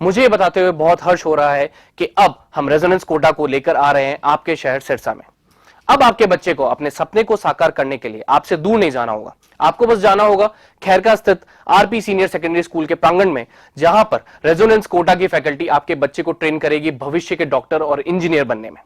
मुझे ये बताते हुए बहुत हर्ष हो रहा है कि अब हम रेजोनेंस कोटा को लेकर आ रहे हैं आपके शहर सिरसा में। अब आपके बच्चे को अपने सपने को साकार करने के लिए आपसे दूर नहीं जाना होगा। आपको बस जाना होगा खैरका स्थित आरपी सीनियर सेकेंडरी स्कूल के प्रांगण में, जहां पर रेजोनेंस कोटा की फैकल्टी आपके बच्चे को ट्रेन करेगी भविष्य के डॉक्टर और इंजीनियर बनने में।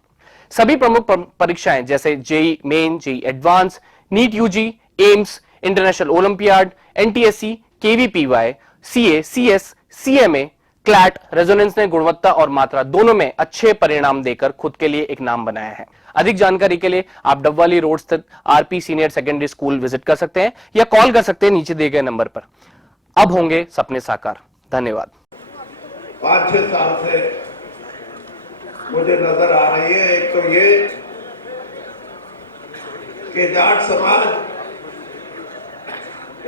सभी प्रमुख परीक्षाएं जैसे JEE Main, JEE Advance, NEET UG, AIIMS, International Olympiad, NTSC, KVPY, CA, CS, CMA, CLAT, Resonance ने गुणवत्ता और मात्रा दोनों में अच्छे परिणाम देकर खुद के लिए एक नाम बनाया है। अधिक जानकारी के लिए आप डबवाली रोड स्थित RP senior secondary school visit कर सकते हैं या कॉल कर सकते हैं नीचे दिए गए नंबर पर। अब होंगे सपने साकार। धन्यवाद। 5-6 साल से मुझे नजर आ रही है। एक तो ये कि जाट समाज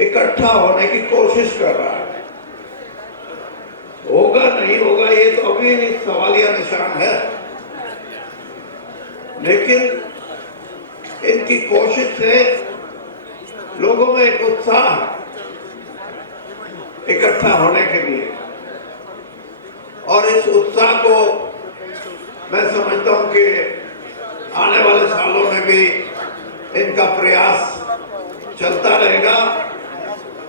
इकट्ठा होने की कोशिश कर रहा है। होगा नहीं होगा ये तो अभी सवालिया निशान है, लेकिन इनकी कोशिश से लोगों में एक उत्साह इकट्ठा होने के लिए, और इस उत्साह को मैं समझता हूं कि आने वाले सालों में भी इनका प्रयास चलता रहेगा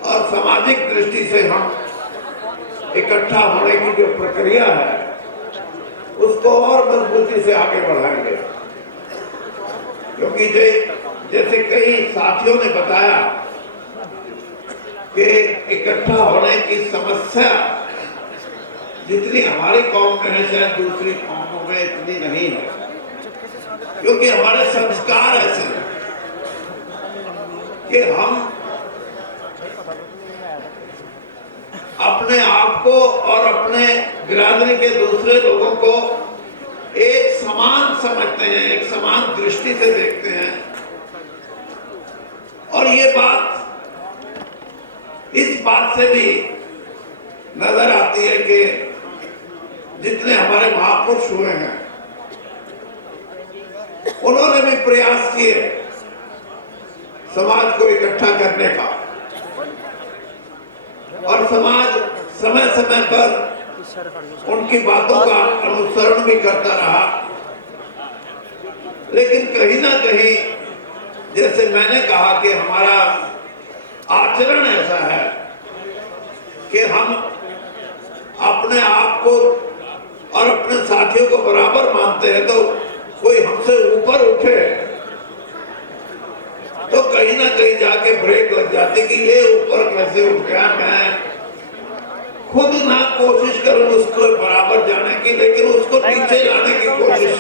और सामाजिक दृष्टि से हम इकट्ठा होने की जो प्रक्रिया है उसको और मजबूती से आगे बढ़ाएंगे। क्योंकि जैसे कई साथियों ने बताया कि इकट्ठा होने की समस्या जितनी हमारी कौम में है शायद दूसरी कौमों में इतनी नहीं है, क्योंकि हमारे संस्कार ऐसे हैं कि हम अपने आप को और अपने बिरादरी के दूसरे लोगों को एक समान समझते हैं, एक समान दृष्टि से देखते हैं। और ये बात इस बात से भी नजर आती है कि जितने हमारे महापुरुष हुए हैं उन्होंने भी प्रयास किए समाज को इकट्ठा करने का, और समाज समय समय पर उनकी बातों का अनुसरण भी करता रहा। लेकिन कहीं ना कहीं जैसे मैंने कहा कि हमारा आचरण ऐसा है कि हम अपने आप को और अपने साथियों को बराबर मानते हैं, तो कोई हमसे ऊपर उठे तो कहीं ना कहीं जाके ब्रेक लग जाती कि ये ऊपर कैसे उठ गया। मैं खुद ना कोशिश करूं उसको बराबर जाने की, लेकिन उसको नीचे लाने की कोशिश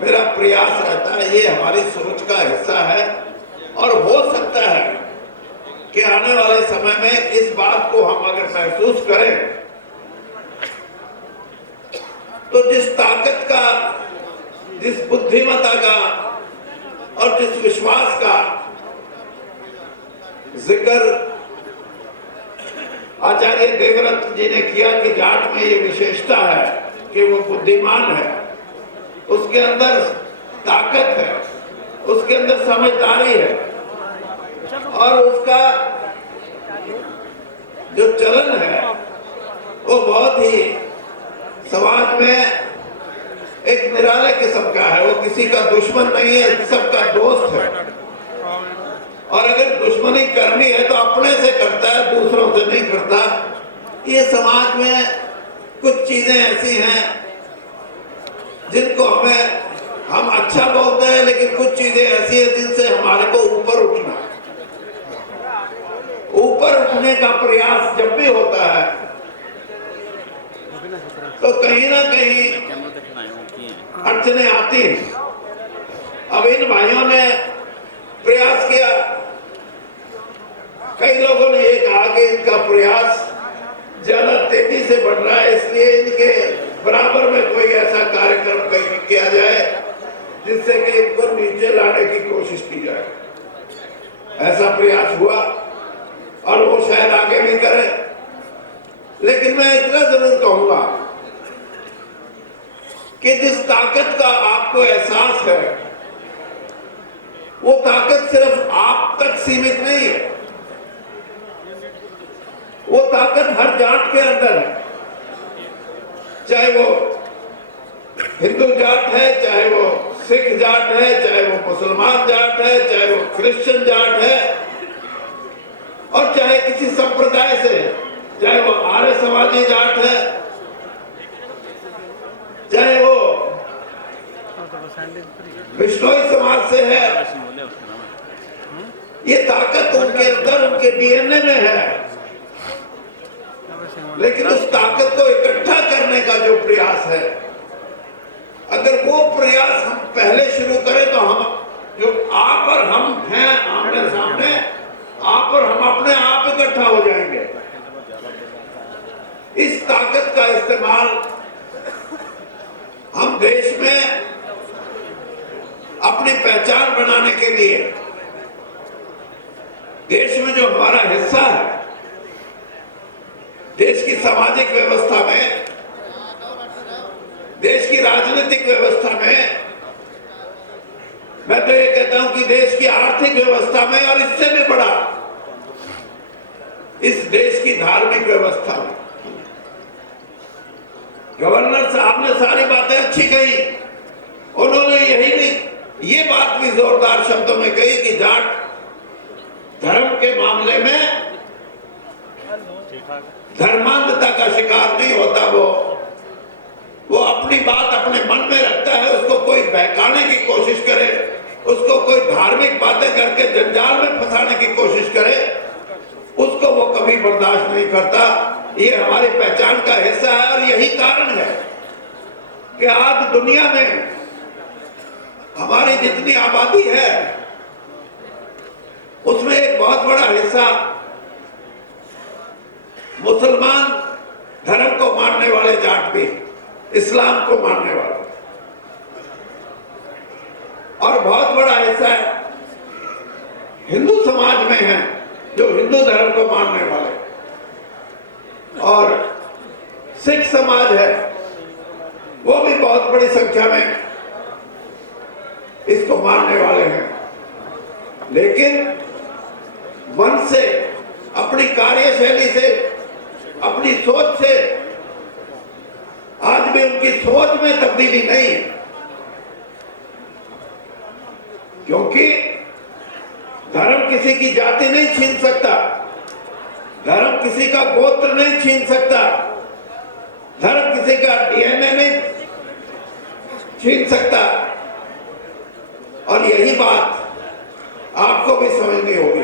मेरा प्रयास रहता है। ये हमारी सोच का हिस्सा है और हो सकता है कि आने वाले समय में इस बात को हम अगर महसूस करें तो जिस ताकत का, जिस बुद्धिमत्ता का और जिस विश्वास का जिक्र आचार्य देवव्रत जी ने किया कि जाट में ये विशेषता है कि वो बुद्धिमान है, उसके अंदर ताकत है, उसके अंदर समझदारी है, और उसका जो चलन है वो बहुत ही समाज में एक निराले किस्म का है। वो किसी का दुश्मन नहीं है, सबका दोस्त है, और अगर दुश्मनी करनी है तो अपने से करता है, दूसरों से नहीं करता। ये समाज में कुछ चीजें ऐसी हैं जिनको हम अच्छा बोलते हैं, लेकिन कुछ चीजें ऐसी हैं जिनसे हमारे को ऊपर उठने का प्रयास जब भी होता है तो कहीं ना कहीं अड़चने आती हैं। अब इन भाइयों ने प्रयास किया, कई लोगों ने ये कहा कि इनका प्रयास ज्यादा तेजी से बढ़ रहा है, इसलिए इनके बराबर में कोई ऐसा कार्यक्रम किया जाए जिससे कि इनको नीचे लाने की कोशिश की जाए। ऐसा प्रयास हुआ और वो शायद आगे भी करे, लेकिन मैं इतना जरूर कहूंगा कि जिस ताकत का आपको एहसास है वो ताकत सिर्फ आप तक सीमित नहीं है, वो ताकत हर जाट के अंदर है। चाहे वो हिंदू जाट है, चाहे वो सिख जाट है, चाहे वो मुसलमान जाट है, चाहे वो क्रिश्चियन जाट है, और चाहे किसी संप्रदाय से, चाहे वो आर्य समाजी जाट है, चाहे वो विश्नोई समाज से है, ये ताकत उनके अंदर, उनके डीएनए में है। लेकिन उस ताकत को इकट्ठा करने का जो प्रयास है, अगर वो प्रयास हम पहले शुरू करें तो हम, जो आप और हम हैं आमने सामने, आप और हम अपने आप इकट्ठा हो जाएंगे। इस ताकत का इस्तेमाल हम देश में अपनी पहचान बनाने के लिए, देश में जो हमारा हिस्सा है, देश की सामाजिक व्यवस्था में, देश की राजनीतिक व्यवस्था में, मैं तो ये कहता हूं कि देश की आर्थिक व्यवस्था में, और इससे भी बड़ा इस देश की धार्मिक व्यवस्था में। गवर्नर साहब ने सारी बातें अच्छी कही, उन्होंने यही नहीं, ये बात भी जोरदार शब्दों में कही कि जाट धर्म के मामले में धर्मांधता का शिकार नहीं होता, वो अपनी बात अपने मन में रखता है, उसको कोई बहकाने की कोशिश करे, उसको कोई धार्मिक बातें करके जंजाल में फंसाने की कोशिश करे, उसको वो कभी बर्दाश्त नहीं करता। ये हमारी पहचान का हिस्सा है, और यही कारण है कि आज दुनिया में हमारी जितनी आबादी है उसमें एक बहुत बड़ा हिस्सा मुसलमान धर्म को मानने वाले जाट भी, इस्लाम को मानने वाले, और बहुत बड़ा हिस्सा हिंदू समाज में है जो हिंदू धर्म को मानने वाले, और सिख समाज है, वो भी बहुत बड़ी संख्या में इसको मानने वाले हैं। लेकिन मन से, अपनी कार्यशैली से, अपनी सोच से आज भी उनकी सोच में तब्दीली नहीं है, क्योंकि धर्म किसी की जाति नहीं छीन सकता, धर्म किसी का गोत्र नहीं छीन सकता, धर्म किसी का डीएनए नहीं छीन सकता। और यही बात आपको भी समझनी होगी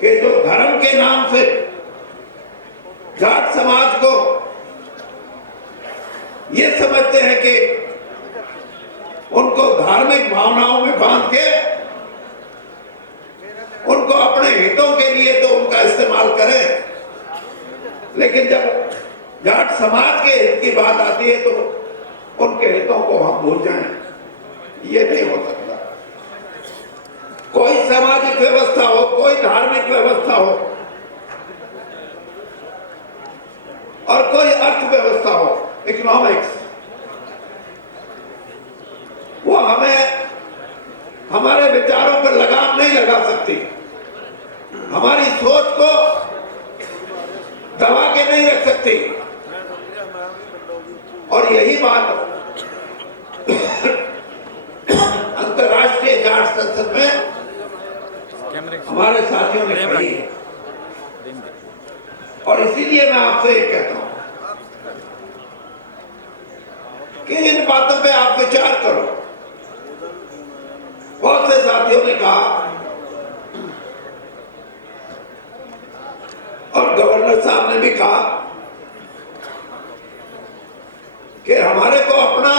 कि जो धर्म के नाम से जाट समाज को ये समझते हैं कि उनको धार्मिक भावनाओं में बांध के उनको अपने हितों के लिए तो उनका इस्तेमाल करें, लेकिन जब जाट समाज के हित की बात आती है तो उनके हितों को हम भूल जाएं, ये नहीं हो सकता। कोई सामाजिक व्यवस्था हो, कोई धार्मिक व्यवस्था हो, और कोई अर्थव्यवस्था हो, इकोनॉमिक्स, वो हमें हमारे विचारों पर लगाम नहीं लगा सकती, हमारी सोच को दबा के नहीं रख सकती। और यही बात अंतर्राष्ट्रीय जाट संसद में हमारे साथियों ने कही है, और इसीलिए मैं आपसे ये कहता हूं कि इन बातों पे आप विचार करो। बहुत से साथियों ने कहा, और गवर्नर साहब ने भी कहा कि हमारे को अपना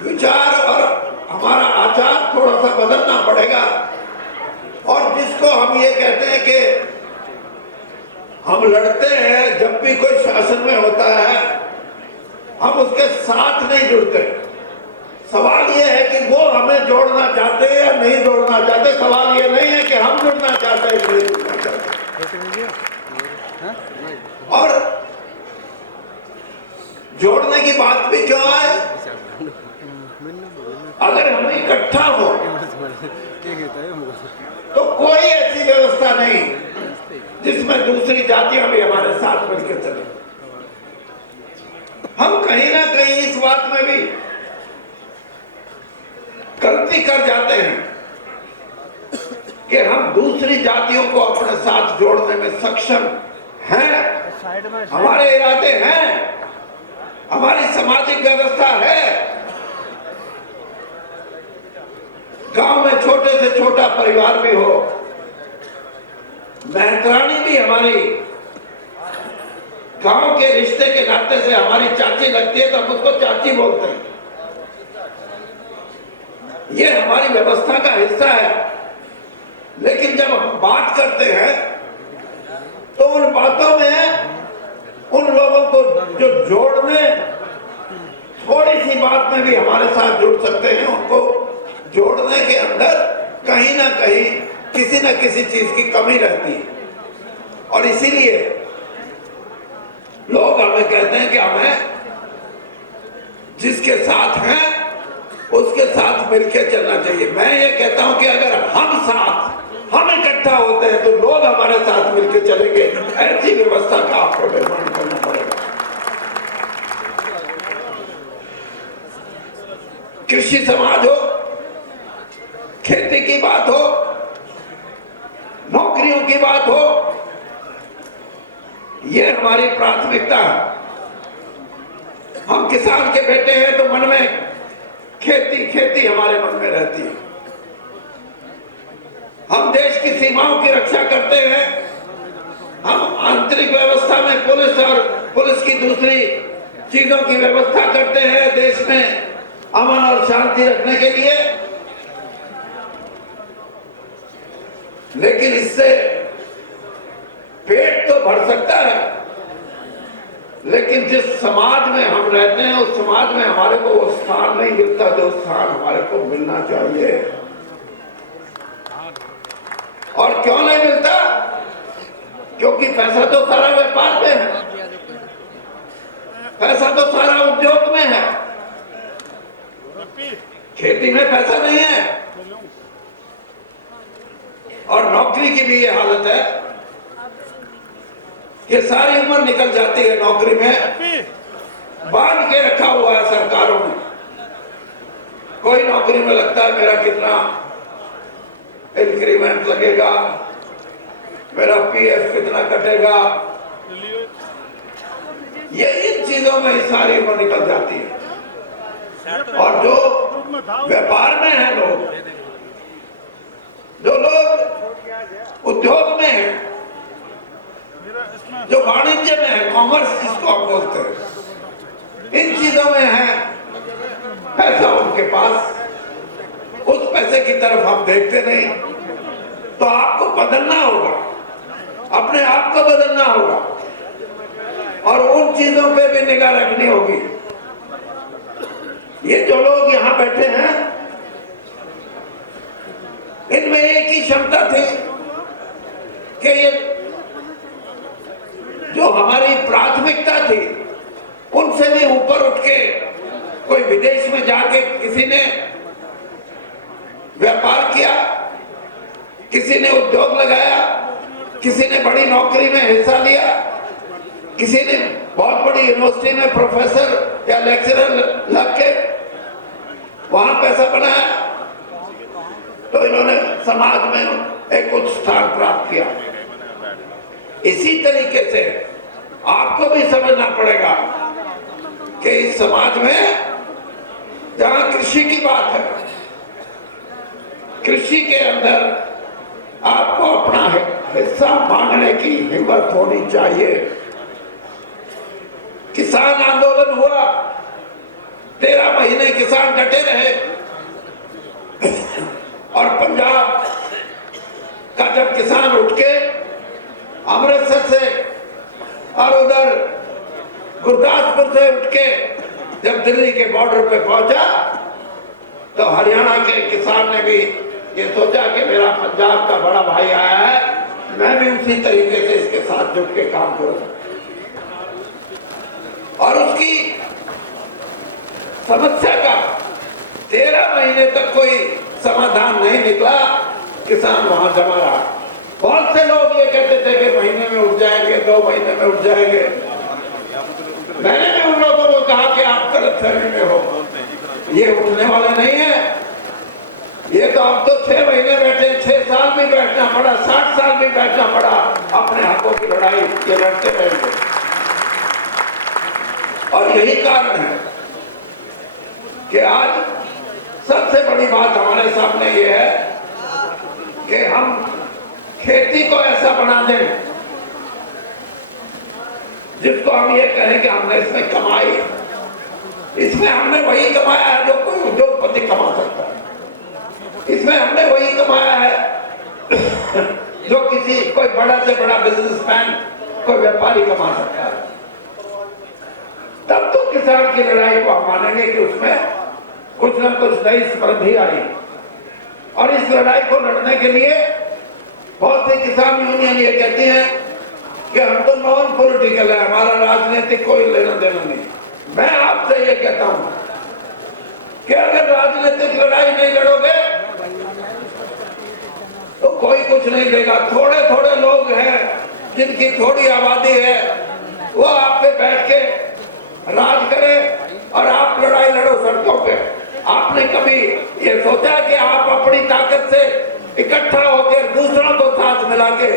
विचार और हमारा आचार थोड़ा सा बदलना पड़ेगा, और जिसको हम ये कहते हैं कि हम लड़ते हैं जब भी कोई शासन में होता है, हम उसके साथ नहीं जुड़ते। सवाल ये है कि वो हमें जोड़ना चाहते हैं या नहीं जोड़ना चाहते। सवाल ये नहीं है कि हम जुड़ना चाहते हैं नहीं जुड़ना चाहते। और जोड़ने की बात भी क्यों आए? अगर हम इकट्ठा हो तो कोई ऐसी व्यवस्था नहीं जिसमें दूसरी जातियां भी हमारे साथ मिलकर चले। हम कहीं ना कहीं इस बात में भी गलती कर जाते हैं कि हम दूसरी जातियों को अपने साथ जोड़ने में सक्षम हैं, हमारे इरादे हैं, हमारी सामाजिक व्यवस्था है। गांव में छोटे से छोटा परिवार भी हो, मेहतरानी भी हमारी गांव के रिश्ते के नाते से हमारी चाची लगती है, तो हम उसको चाची बोलते हैं। ये हमारी व्यवस्था का हिस्सा है। लेकिन जब हम बात करते हैं तो उन बातों में उन लोगों को जो जोड़ने थोड़ी सी बात में भी हमारे साथ जुड़ सकते हैं, उनको जोड़ने के अंदर कहीं ना कहीं किसी न किसी चीज की कमी रहती है। और इसीलिए लोग हमें कहते हैं कि हमें जिसके साथ हैं उसके साथ मिलकर चलना चाहिए। मैं ये कहता हूं कि अगर हम इकट्ठा होते हैं तो लोग हमारे साथ मिलकर चलेंगे। ऐसी व्यवस्था का आपको निर्माण करना पड़ेगा। कृषि समाज हो, खेती की बात हो, नौकरियों की बात हो, ये हमारी प्राथमिकता है। हम किसान के बेटे हैं तो मन में खेती खेती हमारे मन में रहती है। हम देश की सीमाओं की रक्षा करते हैं। हम आंतरिक व्यवस्था में पुलिस और पुलिस की दूसरी चीजों की व्यवस्था करते हैं देश में अमन और शांति रखने के लिए। लेकिन इससे पेट तो भर सकता है, लेकिन जिस समाज में हम रहते हैं उस समाज में हमारे को वो स्थान नहीं मिलता जो स्थान हमारे को मिलना चाहिए। और क्यों नहीं मिलता? क्योंकि पैसा तो सारा व्यापार में है, पैसा तो सारा उद्योग में है, खेती में पैसा नहीं है। और नौकरी की भी ये हालत है कि सारी उम्र निकल जाती है नौकरी में, बांध के रखा हुआ है सरकारों ने। कोई नौकरी में लगता है मेरा कितना इंक्रीमेंट लगेगा, मेरा पीएफ कितना कटेगा, ये इन चीजों में ही सारी उम्र निकल जाती है। और जो व्यापार में है लोग, जो लोग उद्योग में है, जो वाणिज्य में है, कॉमर्स जिसको हम बोलते हैं, इन चीजों में है पैसा उनके पास, उस पैसे की तरफ हम देखते नहीं। तो आपको बदलना होगा, अपने आप को बदलना होगा और उन चीजों पे भी निगाह रखनी होगी। ये जो लोग यहाँ बैठे हैं, इनमें एक ही क्षमता थी कि ये जो हमारी प्राथमिकता थी उनसे भी ऊपर उठ के कोई विदेश में जाके किसी ने व्यापार किया, किसी ने उद्योग लगाया, किसी ने बड़ी नौकरी में हिस्सा लिया, किसी ने बहुत बड़ी यूनिवर्सिटी में प्रोफेसर या लेक्चरर लग के वहां पैसा बनाया, तो इन्होंने समाज में एक उच्च स्थान प्राप्त किया। इसी तरीके से आपको भी समझना पड़ेगा कि इस समाज में जहां कृषि की बात है, कृषि के अंदर आपको अपना हिस्सा मांगने की हिम्मत होनी चाहिए। किसान आंदोलन हुआ, 13 महीने किसान डटे रहे और पंजाब का जब किसान उठ के अमृतसर से और उधर गुरदासपुर से उठ के जब दिल्ली के बॉर्डर पे पहुंचा, तो हरियाणा के किसान ने भी ये सोचा कि मेरा पंजाब का बड़ा भाई आया है, मैं भी उसी तरीके से इसके साथ जुट के काम करूं। और उसकी समस्या का 13 महीने तक कोई समाधान नहीं निकला, किसान वहां जमा रहा। बहुत से लोग ये कहते थे कि महीने में उठ जाएंगे, 2 महीने में उठ जाएंगे। मैंने भी उन लोगों को गलतफहमी में हो, ये उठने वाले नहीं है। ये तो अब तो 6 महीने बैठे, 6 साल भी बैठना पड़ा, 60 साल भी बैठना पड़ा, अपने हकों की लड़ाई ये लड़ते रहेंगे। और यही कारण है कि आज सबसे बड़ी बात हमारे सामने ये है कि हम खेती को ऐसा बना दें जिसको हम ये कहें कि हमने इसमें कमाई, इसमें हमने वही कमाया है जो कोई उद्योगपति कमा सकता है, इसमें हमने वही कमाया है जो कोई बड़ा से बड़ा बिजनेसमैन, कोई व्यापारी कमा सकता है। तब तो किसान की लड़ाई को हम मानेंगे कि उसमें कुछ न कुछ नई स्पर्धी आई। और इस लड़ाई को लड़ने के लिए बहुत सी किसान यूनियन ये कहती हैं कि हम तो नॉन पॉलिटिकल है, हमारा राजनीतिक कोई लेना देना नहीं। मैं आपसे ये कहता हूं कि अगर राजनीतिक लड़ाई नहीं लड़ोगे तो कोई कुछ नहीं देगा। थोड़े थोड़े लोग हैं जिनकी थोड़ी आबादी है, वो आप पे बैठ के राज करे और आप लड़ाई लड़ो सड़कों पे। आपने कभी ये सोचा कि आप अपनी ताकत से इकट्ठा होकर दूसरों को साथ मिला के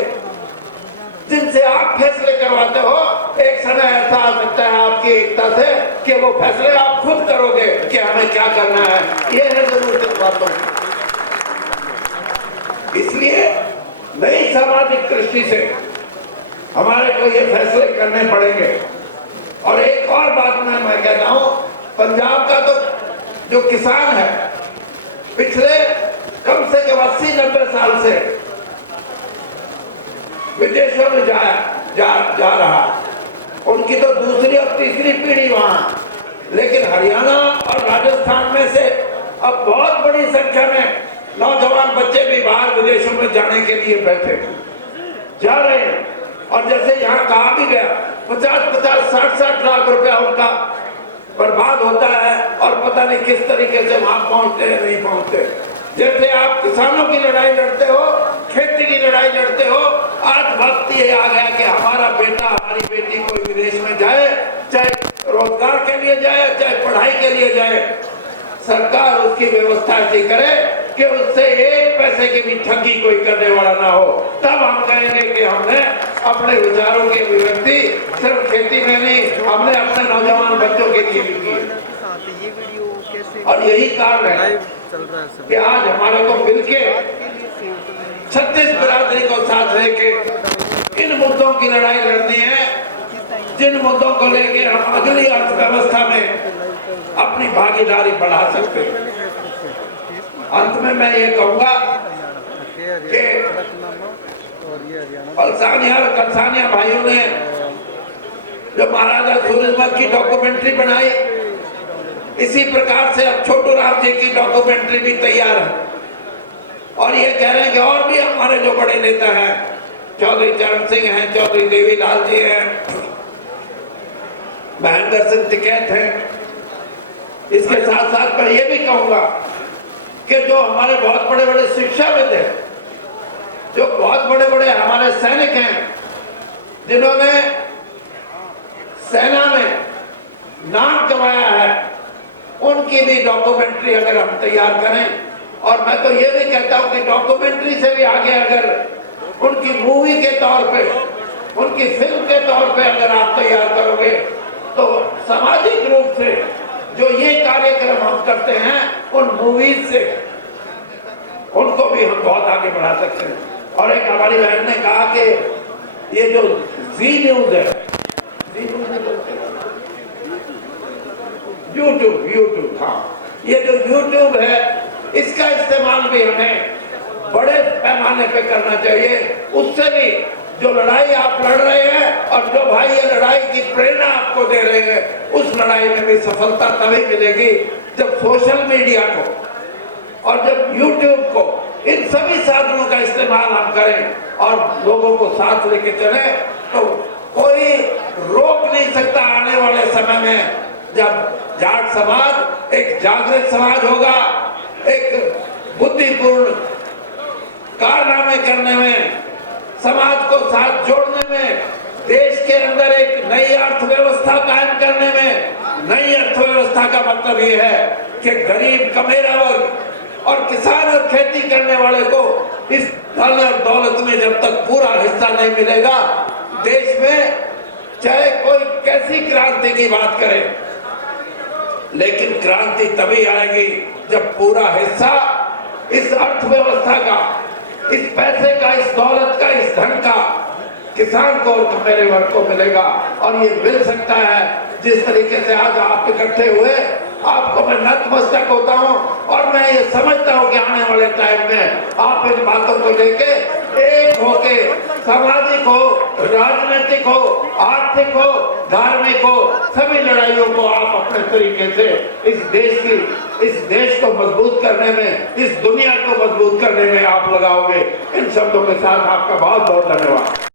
जिनसे आप फैसले करवाते हो, एक समय ऐसा आ सकता है आपकी एकता से कि वो फैसले आप खुद करोगे कि हमें क्या करना है। ये है जरूर इस बातों की। इसलिए नई सामाजिक दृष्टि से हमारे को ये फैसले करने पड़ेंगे। और एक और बात मैं कहता हूं, पंजाब का तो जो किसान है पिछले कम से कम 80-90 साल से विदेशों में जा रहा, उनकी तो दूसरी और तीसरी पीढ़ी वहां। लेकिन हरियाणा और राजस्थान में से अब बहुत बड़ी संख्या में नौजवान बच्चे भी बाहर विदेशों में जाने के लिए बैठे जा रहे हैं। और जैसे यहाँ कहा भी गया 50-50, 60-60 लाख रुपया उनका बर्बाद होता है और पता नहीं किस तरीके से वहां पहुंचते हैं, नहीं पहुंचते। जैसे आप किसानों की लड़ाई लड़ते हो, खेती की लड़ाई लड़ते हो, आज वक्त ये आ गया कि हमारा बेटा, हमारी बेटी कोई विदेश में जाए, चाहे रोजगार के लिए जाए, चाहे पढ़ाई के लिए जाए, सरकार उसकी व्यवस्था ऐसी करे कि उससे एक पैसे की भी ठगी कोई करने वाला ना हो। तब हम कहेंगे कि हमने अपने विचारों की अभिव्यक्ति सिर्फ खेती में नहीं, हमने अपने नौजवान बच्चों के लिए भी की। और यही कारण है कि आज हमारे को मिलके 36 बिरादरी को साथ लेके इन मुद्दों की लड़ाई लड़नी है, जिन मुद्दों को लेके हम अगली अर्थव्यवस्था में अपनी भागीदारी बढ़ा सकते हैं। अंत में मैं ये कहूंगा कि कलसानिया भाइयों ने जो महाराजा सूरजमल की डॉक्यूमेंट्री बनाई, इसी प्रकार से अब छोटू राम जी की डॉक्यूमेंट्री भी तैयार है। और ये कह रहे हैं कि और भी हमारे जो बड़े नेता हैं, चौधरी चरण सिंह हैं, चौधरी देवीलाल जी हैं, महेंद्र सिंह टिकैत हैं। इसके साथ साथ मैं ये भी कहूंगा कि जो हमारे बहुत बड़े बड़े शिक्षाविद हैं, जो बहुत बड़े बड़े हमारे सैनिक हैं, जिन्होंने सेना में नाम कमाया है, उनकी भी डॉक्यूमेंट्री अगर हम तैयार करें। और मैं तो ये भी कहता हूं कि डॉक्यूमेंट्री से भी आगे अगर उनकी मूवी के तौर पे, उनकी फिल्म के तौर पे अगर आप तैयार करोगे तो सामाजिक रूप से जो ये कार्यक्रम हम करते हैं, उन मूवीज से उनको भी हम बहुत आगे बढ़ा सकते हैं। और एक हमारी बहन ने कहा कि ये जो जी न्यूज है, यूट्यूब, हाँ, ये जो यूट्यूब है, इसका इस्तेमाल भी हमें बड़े पैमाने पे करना चाहिए। उससे भी जो लड़ाई आप लड़ रहे हैं और जो भाई ये लड़ाई की प्रेरणा आपको दे रहे हैं, उस लड़ाई में भी सफलता तभी मिलेगी जब सोशल मीडिया को और जब यूट्यूब को, इन सभी साधनों का इस्तेमाल हम करें और लोगों को साथ लेके चले। तो कोई रोक नहीं सकता आने वाले समय में, जब जाट समाज एक जागृत समाज होगा, एक बुद्धिपूर्ण कारनामे करने में, समाज को साथ जोड़ने में, देश के अंदर एक नई अर्थव्यवस्था कायम करने में, नई अर्थव्यवस्था का मतलब ये है कि गरीब कमेरा वर्ग और किसान और खेती करने वाले को इस धन और दौलत में जब तक पूरा हिस्सा नहीं मिलेगा, देश में चाहे कोई कैसी क्रांति की बात करे, लेकिन क्रांति तभी आएगी जब पूरा हिस्सा इस अर्थव्यवस्था का, इस पैसे का, इस दौलत का, इस धन का किसान को और कमेरे वर्ग को मिलेगा। और ये मिल सकता है जिस तरीके से आज आप इकट्ठे हुए, आपको मैं नतमस्तक होता हूं और मैं ये समझता हूं कि आने वाले टाइम में आप इन बातों को लेके एक होके सामाजिक हो, राजनीतिक हो, आर्थिक हो, धार्मिक हो, सभी लड़ाइयों को आप अपने तरीके से इस देश को मजबूत करने में, इस दुनिया को मजबूत करने में आप लगाओगे। इन शब्दों के साथ आपका बहुत बहुत धन्यवाद।